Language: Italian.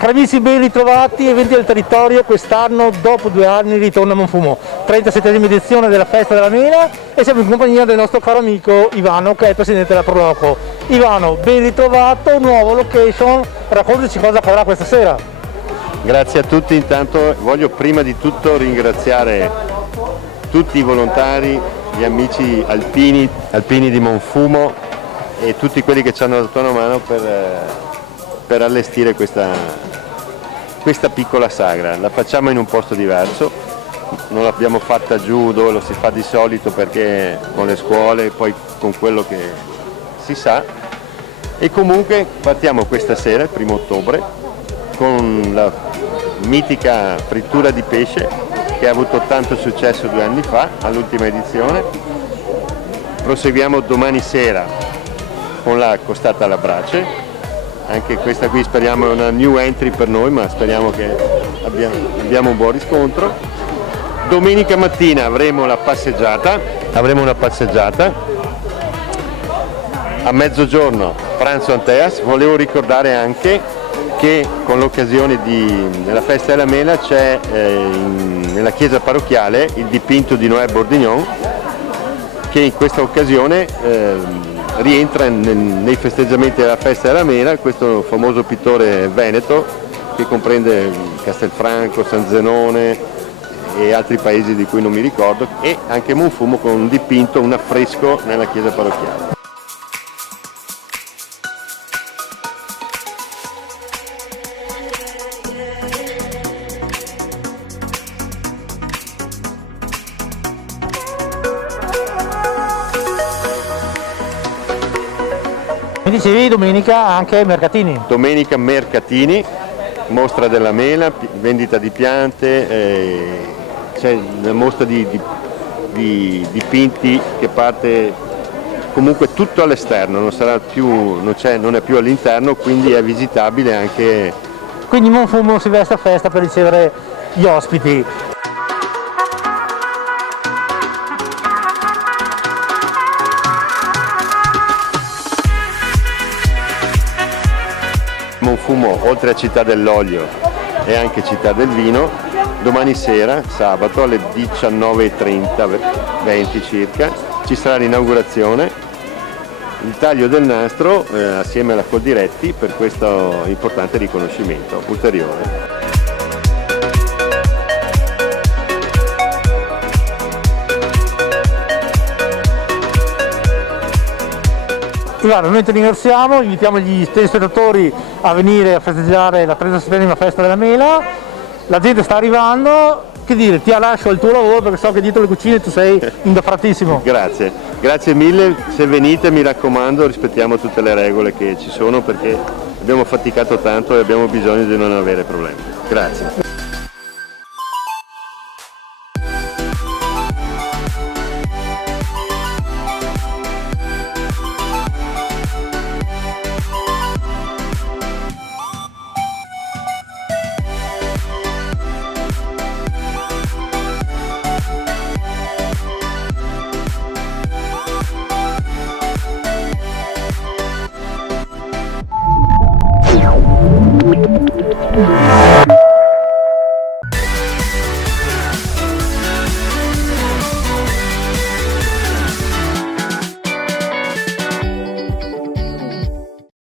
Carissimi, ben ritrovati, eventi del territorio. Quest'anno, dopo 2 anni, ritorna a Monfumo, 37esima edizione della Festa della Mela, e siamo in compagnia del nostro caro amico Ivano, che è il presidente della Proloco. Ivano, ben ritrovato, nuova location, raccontaci cosa accadrà questa sera. Grazie a tutti. Intanto voglio prima di tutto ringraziare tutti i volontari, gli amici alpini di Monfumo e tutti quelli che ci hanno dato una mano per allestire questa piccola sagra. La facciamo in un posto diverso, non l'abbiamo fatta giù dove lo si fa di solito, perché con le scuole e poi con quello che si sa, e comunque partiamo questa sera, il 1° ottobre, con la mitica frittura di pesce che ha avuto tanto successo 2 anni fa all'ultima edizione. Proseguiamo domani sera con la costata alla brace, anche questa qui speriamo è una new entry per noi, ma speriamo che abbiamo un buon riscontro. Domenica mattina avremo una passeggiata, a mezzogiorno pranzo Anteas. Volevo ricordare anche che con l'occasione della Festa della Mela c'è nella chiesa parrocchiale il dipinto di Noè Bordignon, che in questa occasione rientra nei festeggiamenti della Festa della Mela, questo famoso pittore veneto che comprende Castelfranco, San Zenone e altri paesi di cui non mi ricordo, e anche Monfumo con un dipinto, un affresco nella chiesa parrocchiale. Mi dicevi domenica anche mercatini? Domenica mercatini, mostra della mela, vendita di piante, c'è una mostra di dipinti che parte comunque tutto all'esterno, non è più all'interno, quindi è visitabile anche. Quindi Monfumo si veste a festa per ricevere gli ospiti. Monfumo, oltre a Città dell'Olio, è anche Città del Vino. Domani sera, sabato, alle 19:30, 20 circa, ci sarà l'inaugurazione, il taglio del nastro assieme alla Coldiretti per questo importante riconoscimento ulteriore. Ivano, noi ti ringraziamo, invitiamo gli telespettatori a venire a festeggiare la 37esima Festa della Mela. La gente sta arrivando, che dire, ti lascio il tuo lavoro perché so che dietro le cucine tu sei indaffaratissimo. Grazie mille, se venite mi raccomando rispettiamo tutte le regole che ci sono, perché abbiamo faticato tanto e abbiamo bisogno di non avere problemi. Grazie.